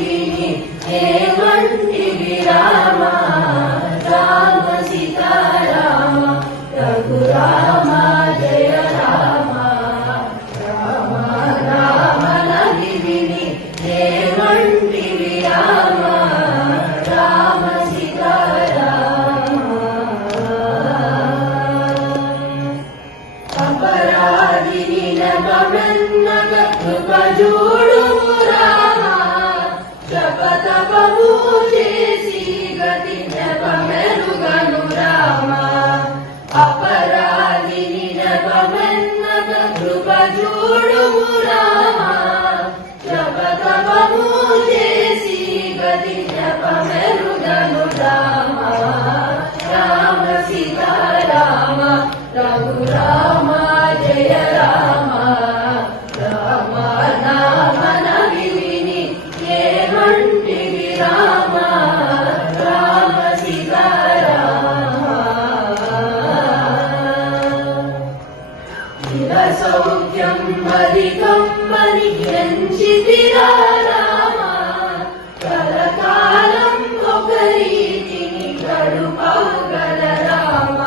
విని ఏమంటివి రామ రామ సీతారామ రఘురామ జయ రామ రామ రామ నది విని ఏమంటివి రామ రామ సీతారామ అపరాధిని నగమెన్నగ కృపజూడు రామ జపతపము చేసి గతి జపమెరుగను రామ అపరాధిని నగమెన్నగ కృపజూడు రామ జపతపము చేసి గతి జపమెరుగను రామ రామ సీతారామ రఘురామ జయ రామ రామ నామ నవి విని ఏమంటివి రామ రామ సీతారామ ఇద సౌఖ్యం అధికం మని ఎంచితిరా రామ కలకాలం ఒక రీతిని గడుపగల రామ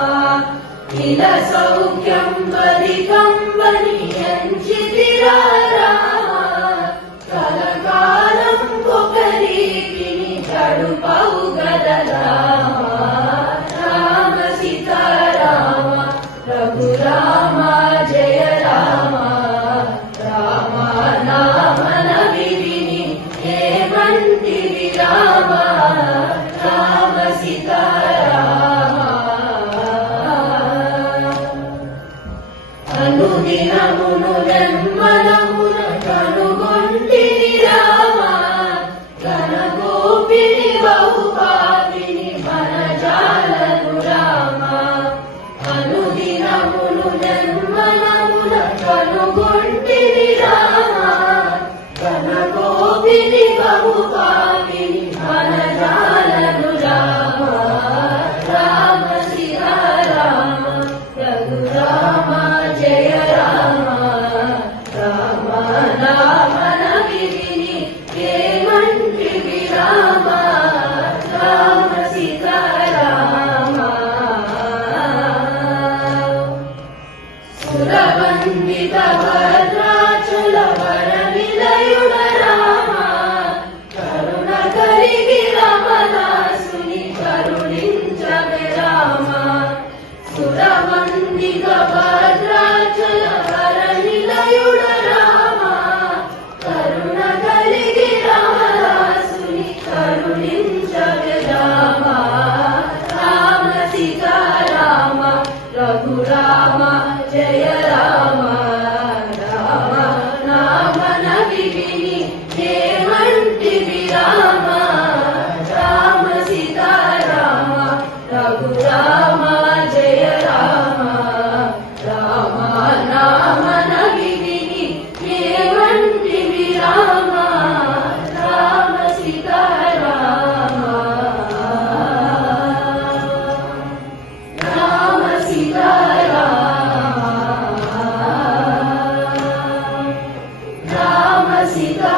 ఇల సౌఖ్యం అధికం మని ఎంచితిరా రామ కలకాలం ఒక రీతిని గడుపగల రామ రామ సీతారామ రఘురామ జయ రామ రామ నామ నవి విని ఏమంటివి రామ రామ సీతారామ అనుదినమును జన్మనమున కనుగొంటిని రామ గణగోపిని బహుపాపిని వనజాలను రామ అనుదినమును జన్మనమున కనుగొంటిని రామ గణగోపిని బహుపాపిని వనజాలను రామ రామ సీతారామ రఘురామ జయ రామ రామ నామ నవి విని ఏమంటివి రామ రామ సీతారామ సురవందిత భద్రాచల వర నిలయుడ రామ కరుణ కలిగి రమదాసుని కరుణించవే రామ సురవందిత భద్రాచల వర నిలయుడ రామ కరుణ కలిగి రమదాసుని కరుణించవే రామ రామ సీతారామ రఘురామ జయ రామ రామ నామ నవి విని ఏమంటివి రామ రామ సీతారామ రఘురామ జయ రామ రామ నామ నవి విని ఏమంటివి రామ రామ సీతారామ రామ సీతారామ రామ సీతారామ